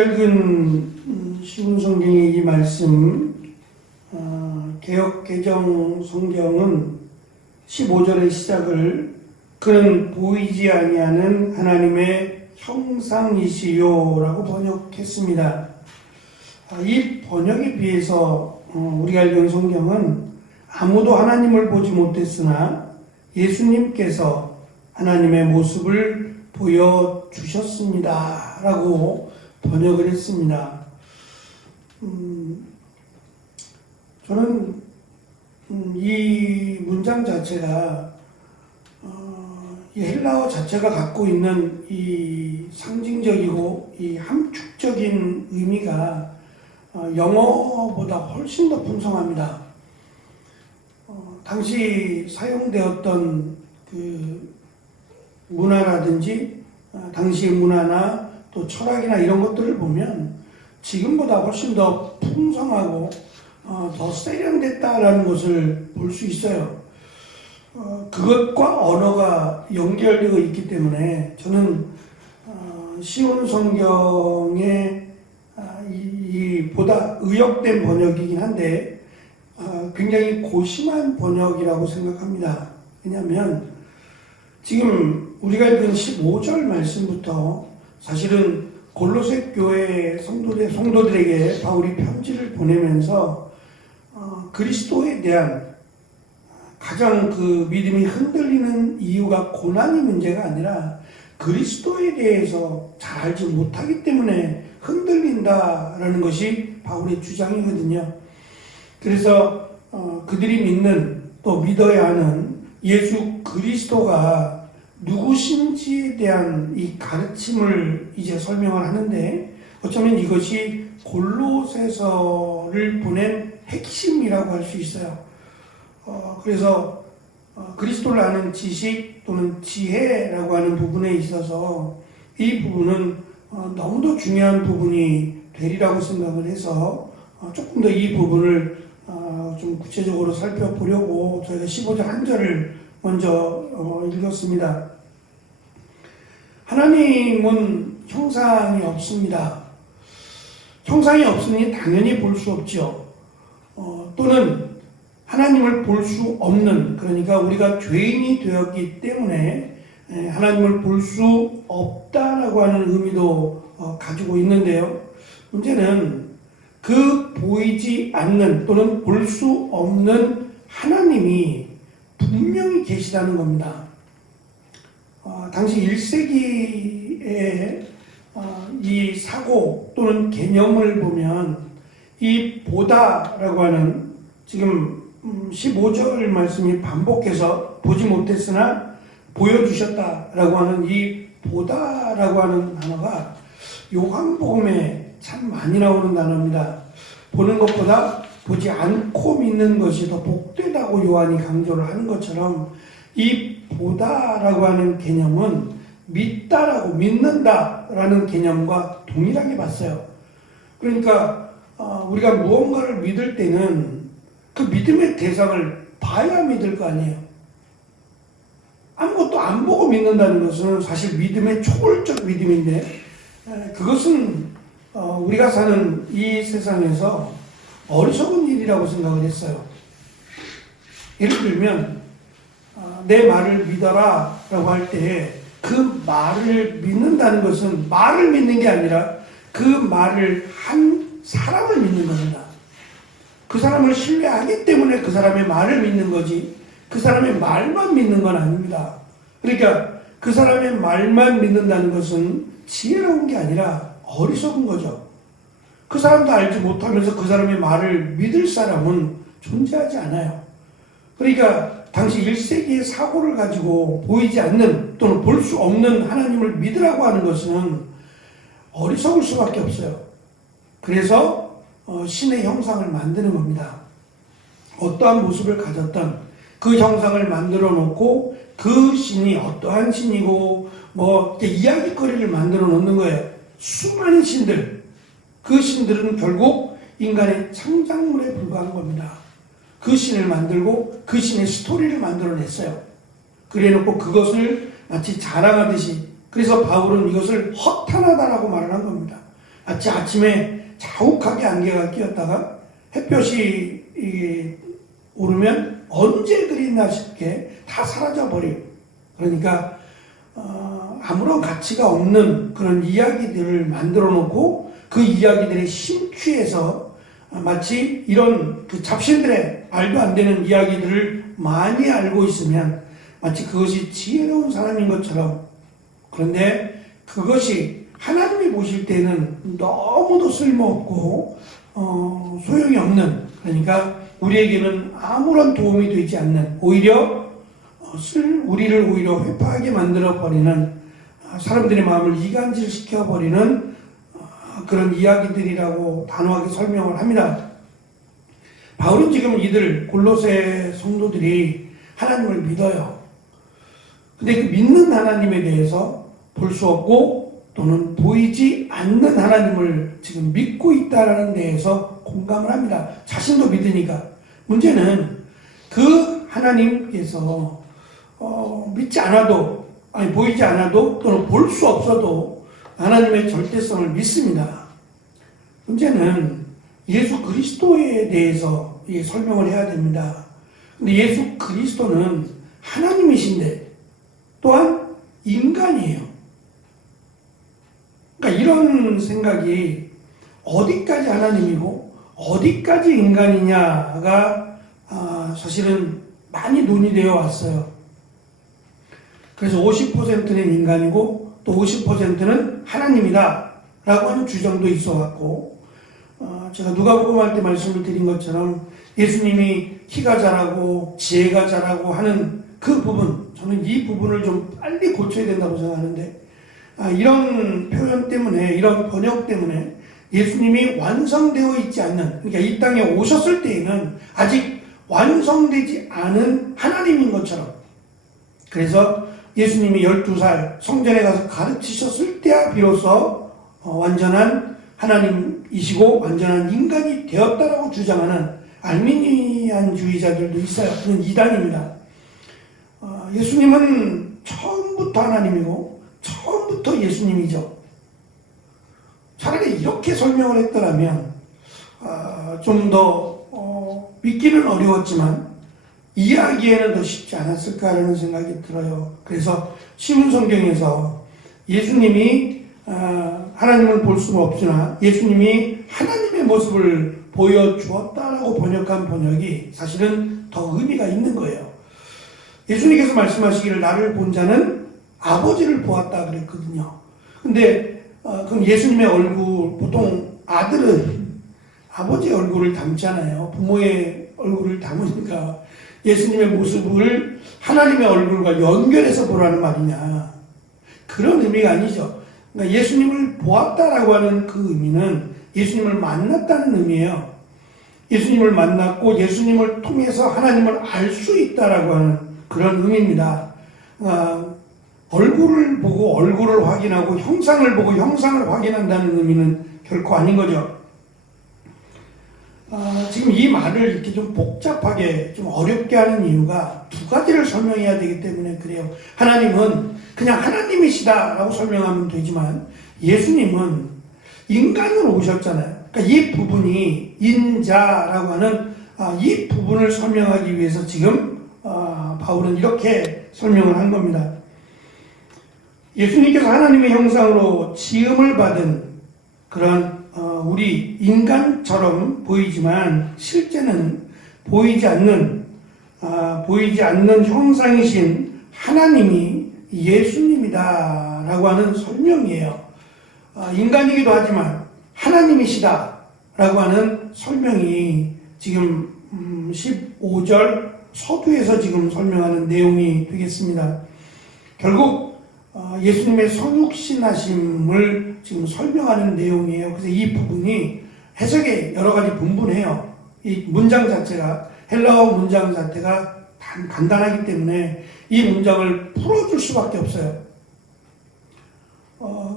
우리가 읽은 쉬운 성경의 이 말씀, 개역 개정 성경은 15절의 시작을 그는 보이지 아니하는 하나님의 형상이시요라고 번역했습니다. 이 번역에 비해서 우리가 읽은 성경은 아무도 하나님을 보지 못했으나 예수님께서 하나님의 모습을 보여주셨습니다 라고 번역을 했습니다. 저는 이 문장 자체가 이 헬라어 자체가 갖고 있는 이 상징적이고 이 함축적인 의미가 영어보다 훨씬 더 풍성합니다. 당시 사용되었던 그 문화라든지 당시의 문화나 또 철학이나 이런 것들을 보면 지금보다 훨씬 더 풍성하고 더 세련됐다라는 것을 볼 수 있어요. 그것과 언어가 연결되어 있기 때문에 저는 쉬운 성경의 이 보다 의역된 번역이긴 한데 굉장히 고심한 번역이라고 생각합니다. 왜냐하면 지금 우리가 읽은 15절 말씀부터 사실은 골로새 교회 성도들에게 바울이 편지를 보내면서 그리스도에 대한 가장 그 믿음이 흔들리는 이유가 고난이 문제가 아니라 그리스도에 대해서 잘 알지 못하기 때문에 흔들린다라는 것이 바울의 주장이거든요. 그래서 그들이 믿는 또 믿어야 하는 예수 그리스도가 누구신지에 대한 이 가르침을 이제 설명을 하는데 어쩌면 이것이 골로새서를 보낸 핵심이라고 할 수 있어요. 그래서 그리스도를 아는 지식 또는 지혜라고 하는 부분에 있어서 이 부분은 너무도 중요한 부분이 되리라고 생각을 해서 조금 더 이 부분을 좀 구체적으로 살펴보려고 저희가 15절 한 절을 먼저 읽었습니다. 하나님은 형상이 없습니다. 형상이 없으니 당연히 볼 수 없죠. 또는 하나님을 볼 수 없는, 그러니까 우리가 죄인이 되었기 때문에 하나님을 볼 수 없다라고 하는 의미도 가지고 있는데요. 문제는 그 보이지 않는 또는 볼 수 없는 하나님이 분명히 계시다는 겁니다. 당시 1세기의 이 사고 또는 개념을 보면 이 보다라고 하는 지금 15절 말씀이 반복해서 보지 못했으나 보여주셨다라고 하는 이 보다라고 하는 단어가 요한복음에 참 많이 나오는 단어입니다. 보는 것보다 보지 않고 믿는 것이 더 복되다고 요한이 강조를 하는 것처럼 이 보다라고 하는 개념은 믿다라고 믿는다라는 개념과 동일하게 봤어요. 그러니까 우리가 무언가를 믿을 때는 그 믿음의 대상을 봐야 믿을 거 아니에요. 아무것도 안 보고 믿는다는 것은 사실 믿음의 초월적 믿음인데 그것은 우리가 사는 이 세상에서 어리석은 일이라고 생각을 했어요. 예를 들면 내 말을 믿어라 라고 할 때 그 말을 믿는다는 것은 말을 믿는 게 아니라 그 말을 한 사람을 믿는 겁니다. 그 사람을 신뢰하기 때문에 그 사람의 말을 믿는 거지 그 사람의 말만 믿는 건 아닙니다. 그러니까 그 사람의 말만 믿는다는 것은 지혜로운 게 아니라 어리석은 거죠. 그 사람도 알지 못하면서 그 사람의 말을 믿을 사람은 존재하지 않아요. 그러니까 당시 1세기의 사고를 가지고 보이지 않는 또는 볼 수 없는 하나님을 믿으라고 하는 것은 어리석을 수밖에 없어요. 그래서 신의 형상을 만드는 겁니다. 어떠한 모습을 가졌던 그 형상을 만들어 놓고 그 신이 어떠한 신이고 이야기거리를 만들어 놓는 거예요. 수많은 신들, 그 신들은 결국 인간의 창작물에 불과한 겁니다. 그 신을 만들고 그 신의 스토리를 만들어냈어요. 그래놓고 그것을 마치 자랑하듯이, 그래서 바울은 이것을 허탄하다라고 말을 한 겁니다. 아침에 자욱하게 안개가 끼었다가 햇볕이 오르면 언제 그랬나 싶게 다 사라져버리고, 그러니까 아무런 가치가 없는 그런 이야기들을 만들어 놓고 그 이야기들에 심취해서 마치 이런 그 잡신들의 말도 안 되는 이야기들을 많이 알고 있으면 마치 그것이 지혜로운 사람인 것처럼, 그런데 그것이 하나님이 보실 때는 너무도 쓸모없고 소용이 없는, 그러니까 우리에게는 아무런 도움이 되지 않는, 오히려 우리를 오히려 회파하게 만들어버리는, 사람들의 마음을 이간질시켜버리는 그런 이야기들이라고 단호하게 설명을 합니다. 바울은 지금 이들 골로새 성도들이 하나님을 믿어요. 근데 그 믿는 하나님에 대해서 볼 수 없고 또는 보이지 않는 하나님을 지금 믿고 있다라는 데에서 공감을 합니다. 자신도 믿으니까. 문제는 그 하나님께서 믿지 않아도, 아니 보이지 않아도 또는 볼 수 없어도 하나님의 절대성을 믿습니다. 문제는 예수 그리스도에 대해서 설명을 해야 됩니다. 근데 예수 그리스도는 하나님이신데 또한 인간이에요. 그러니까 이런 생각이 어디까지 하나님이고 어디까지 인간이냐가 사실은 많이 논의되어 왔어요. 그래서 50%는 인간이고 또 50%는 하나님이다 라고 하는 주장도 있어 왔고, 제가 누가복음 할 때 말씀을 드린 것처럼 예수님이 키가 자라고 지혜가 자라고 하는 그 부분, 저는 이 부분을 좀 빨리 고쳐야 된다고 생각하는데, 이런 표현 때문에, 이런 번역 때문에 예수님이 완성되어 있지 않는, 그러니까 이 땅에 오셨을 때에는 아직 완성되지 않은 하나님인 것처럼, 그래서 예수님이 12살 성전에 가서 가르치셨을 때야 비로소 완전한 하나님이시고 완전한 인간이 되었다라고 주장하는 알미니안주의자들도 있어요. 그건 이단입니다. 예수님은 처음부터 하나님이고 처음부터 예수님이죠. 차라리 이렇게 설명을 했더라면 좀 더 믿기는 어려웠지만 이해하기에는 더 쉽지 않았을까라는 생각이 들어요. 그래서 신문성경에서 예수님이 하나님을 볼 수는 없으나 예수님이 하나님의 모습을 보여주었다라고 번역한 번역이 사실은 더 의미가 있는 거예요. 예수님께서 말씀하시기를 나를 본 자는 아버지를 보았다 그랬거든요. 근데 그럼 예수님의 얼굴, 보통 아들은 아버지의 얼굴을 닮잖아요. 부모의 얼굴을 담으니까 예수님의 모습을 하나님의 얼굴과 연결해서 보라는 말이냐, 그런 의미가 아니죠. 그러니까 예수님을 보았다라고 하는 그 의미는 예수님을 만났다는 의미예요. 예수님을 만났고 예수님을 통해서 하나님을 알 수 있다라고 하는 그런 의미입니다. 얼굴을 보고 얼굴을 확인하고 형상을 보고 형상을 확인한다는 의미는 결코 아닌 거죠. 지금 이 말을 이렇게 좀 복잡하게 좀 어렵게 하는 이유가 두 가지를 설명해야 되기 때문에 그래요. 하나님은 그냥 하나님이시다라고 설명하면 되지만 예수님은 인간으로 오셨잖아요. 그러니까 이 부분이 인자라고 하는 이 부분을 설명하기 위해서 지금 바울은 이렇게 설명을 한 겁니다. 예수님께서 하나님의 형상으로 지음을 받은 그런 우리 인간처럼 보이지만 실제는 보이지 않는 형상이신 하나님이 예수님이다라고 하는 설명이에요. 인간이기도 하지만 하나님이시다라고 하는 설명이 지금 15절 서두에서 지금 설명하는 내용이 되겠습니다. 결국 예수님의 성육신하심을 지금 설명하는 내용이에요. 그래서 이 부분이 해석에 여러 가지 분분해요. 이 문장 자체가, 헬라어 문장 자체가 간단하기 때문에 이 문장을 풀어줄 수밖에 없어요.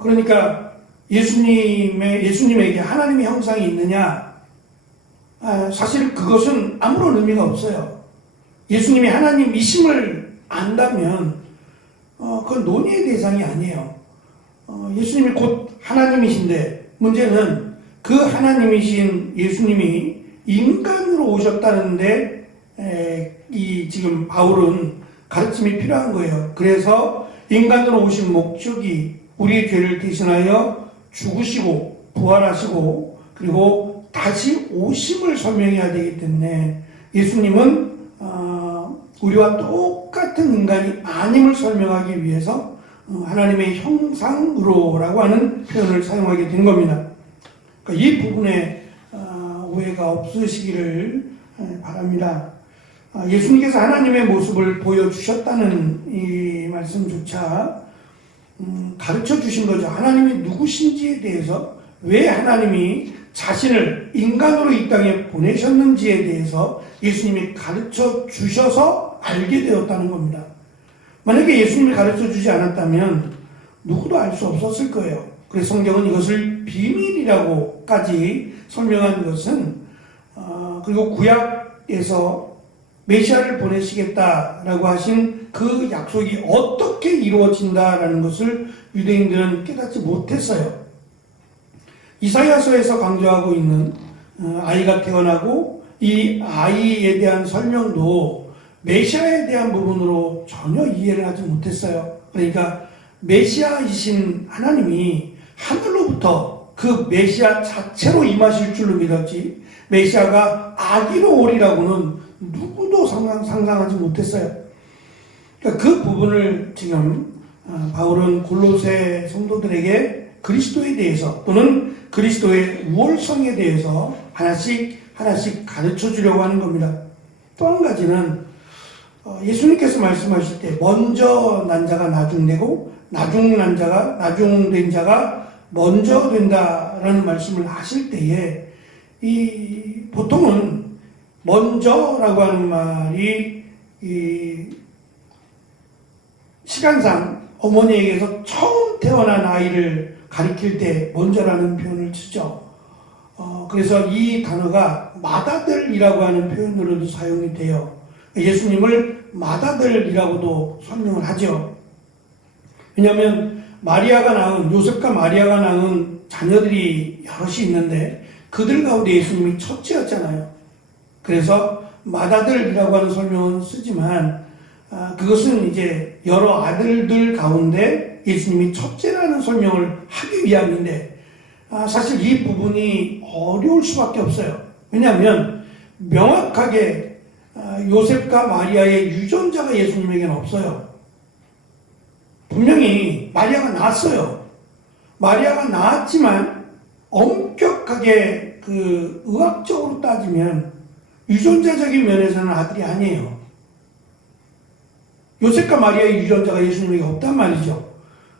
그러니까 예수님에게 하나님의 형상이 있느냐? 사실 그것은 아무런 의미가 없어요. 예수님이 하나님이심을 안다면 그건 논의의 대상이 아니에요. 예수님이 곧 하나님이신데 문제는 그 하나님이신 예수님이 인간으로 오셨다는데 이 지금 바울은 가르침이 필요한 거예요. 그래서 인간으로 오신 목적이 우리의 죄를 대신하여 죽으시고 부활하시고 그리고 다시 오심을 설명해야 되기 때문에 예수님은 우리와 똑같은 인간이 아님을 설명하기 위해서 하나님의 형상으로라고 하는 표현을 사용하게 된 겁니다. 그러니까 이 부분에 오해가 없으시기를 바랍니다. 예수님께서 하나님의 모습을 보여주셨다는 이 말씀조차 가르쳐 주신 거죠. 하나님이 누구신지에 대해서, 왜 하나님이 자신을 인간으로 이 땅에 보내셨는지에 대해서 예수님이 가르쳐 주셔서 알게 되었다는 겁니다. 만약에 예수님이 가르쳐 주지 않았다면 누구도 알 수 없었을 거예요. 그래서 성경은 이것을 비밀이라고까지 설명한 것은 그리고 구약에서 메시아를 보내시겠다라고 하신 그 약속이 어떻게 이루어진다라는 것을 유대인들은 깨닫지 못했어요. 이사야서에서 강조하고 있는 아이가 태어나고 이 아이에 대한 설명도 메시아에 대한 부분으로 전혀 이해를 하지 못했어요. 그러니까 메시아이신 하나님이 하늘로부터 그 메시아 자체로 임하실 줄로 믿었지, 메시아가 아기로 오리라고는 누구도 상상하지 못했어요. 그러니까 그 부분을 지금 바울은 골로새 성도들에게 그리스도에 대해서 또는 그리스도의 우월성에 대해서 하나씩 가르쳐 주려고 하는 겁니다. 또 한 가지는 예수님께서 말씀하실 때 먼저 난 자가 나중되고 나중된 자가 먼저 된다라는 말씀을 하실 때에 보통은 먼저라고 하는 말이 시간상 어머니에게서 처음 태어난 아이를 가리킬 때 먼저라는 표현을 쓰죠. 그래서 이 단어가 맏아들이라고 하는 표현으로도 사용이 돼요. 예수님을 맏아들이라고도 설명을 하죠. 왜냐하면 요셉과 마리아가 낳은 자녀들이 여럿이 있는데 그들 가운데 예수님이 첫째였잖아요. 그래서 맏아들이라고 하는 설명은 쓰지만 그것은 이제 여러 아들들 가운데 예수님이 첫째라는 설명을 하기 위함인데 사실 이 부분이 어려울 수밖에 없어요. 왜냐하면 명확하게 요셉과 마리아의 유전자가 예수님에게는 없어요. 분명히 마리아가 낳았어요. 마리아가 낳았지만 엄격하게 의학적으로 따지면 유전자적인 면에서는 아들이 아니에요. 요셉과 마리아의 유전자가 예수님에게 없단 말이죠.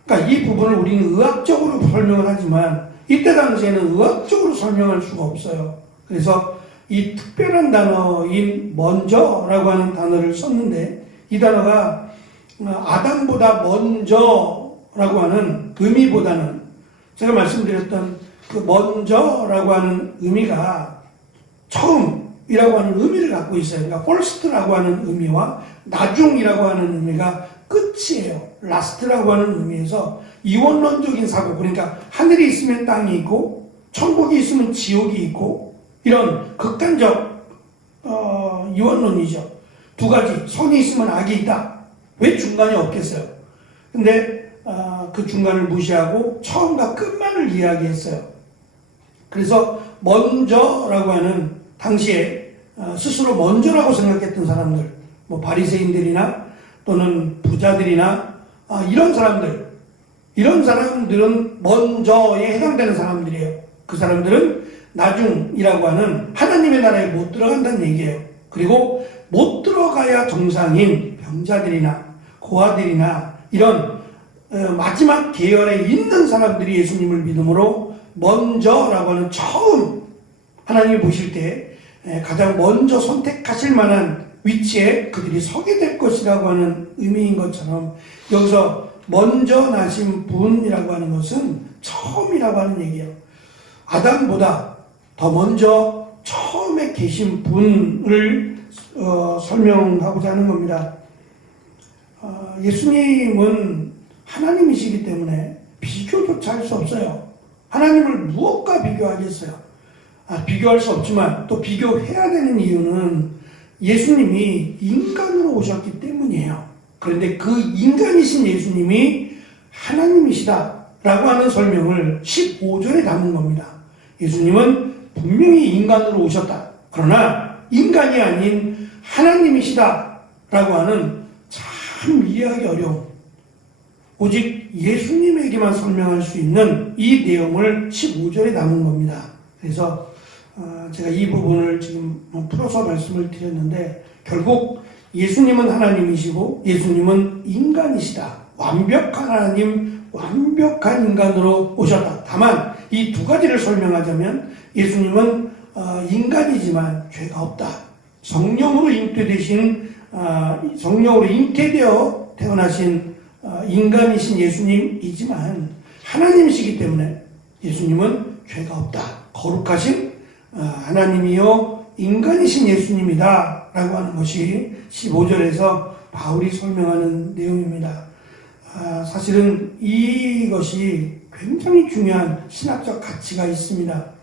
그러니까 이 부분을 우리는 의학적으로 설명을 하지만 이때 당시에는 의학적으로 설명할 수가 없어요. 그래서 이 특별한 단어인 먼저라고 하는 단어를 썼는데 이 단어가 아담보다 먼저라고 하는 의미보다는 제가 말씀드렸던 그 먼저라고 하는 의미가 처음이라고 하는 의미를 갖고 있어요. 그러니까 first라고 하는 의미와 나중이라고 하는 의미가 끝이에요. last라고 하는 의미에서 이원론적인 사고, 그러니까 하늘이 있으면 땅이 있고 천국이 있으면 지옥이 있고 이런 극단적 이원론이죠. 두 가지, 선이 있으면 악이 있다. 왜 중간이 없겠어요? 근데 그 중간을 무시하고 처음과 끝만을 이야기했어요. 그래서 먼저라고 하는 당시에 스스로 먼저라고 생각했던 사람들, 뭐 바리새인들이나 또는 부자들이나 이런 사람들은 먼저에 해당되는 사람들이에요. 그 사람들은 나중이라고 하는 하나님의 나라에 못 들어간다는 얘기예요. 그리고 못 들어가야 정상인 병자들이나 고아들이나 이런 마지막 계열에 있는 사람들이 예수님을 믿음으로 먼저라고 하는 처음 하나님이 보실 때 가장 먼저 선택하실 만한 위치에 그들이 서게 될 것이라고 하는 의미인 것처럼 여기서 먼저 나신 분이라고 하는 것은 처음이라고 하는 얘기예요. 아담보다 더 먼저 처음에 계신 분을 설명하고자 하는 겁니다. 예수님은 하나님이시기 때문에 비교조차 할 수 없어요. 하나님을 무엇과 비교하겠어요? 비교할 수 없지만 또 비교해야 되는 이유는 예수님이 인간으로 오셨기 때문이에요. 그런데 그 인간이신 예수님이 하나님이시다라고 하는 설명을 15절에 담은 겁니다. 예수님은 분명히 인간으로 오셨다. 그러나 인간이 아닌 하나님이시다라고 하는 참 이해하기 어려운, 오직 예수님에게만 설명할 수 있는 이 내용을 15절에 담은 겁니다. 그래서 제가 이 부분을 지금 풀어서 말씀을 드렸는데, 결국 예수님은 하나님이시고 예수님은 인간이시다. 완벽한 하나님, 완벽한 인간으로 오셨다. 다만 이 두 가지를 설명하자면, 예수님은 인간이지만 죄가 없다. 성령으로 잉태되어 태어나신 인간이신 예수님이지만 하나님이시기 때문에 예수님은 죄가 없다. 거룩하신 하나님이요 인간이신 예수님이다 라고 하는 것이 15절에서 바울이 설명하는 내용입니다. 사실은 이것이 굉장히 중요한 신학적 가치가 있습니다.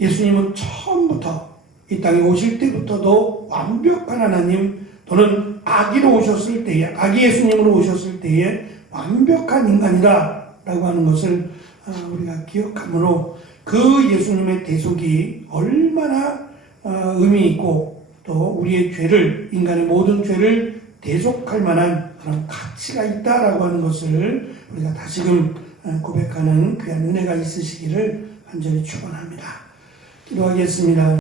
예수님은 처음부터 이 땅에 오실 때부터도 완벽한 하나님, 또는 아기로 오셨을 때에, 아기 예수님으로 오셨을 때에 완벽한 인간이다 라고 하는 것을 우리가 기억하므로, 그 예수님의 대속이 얼마나 의미 있고 또 우리의 죄를, 인간의 모든 죄를 대속할 만한 그런 가치가 있다라고 하는 것을 우리가 다시금 고백하는 귀한 은혜가 있으시기를 간절히 축원합니다. 기도하겠습니다.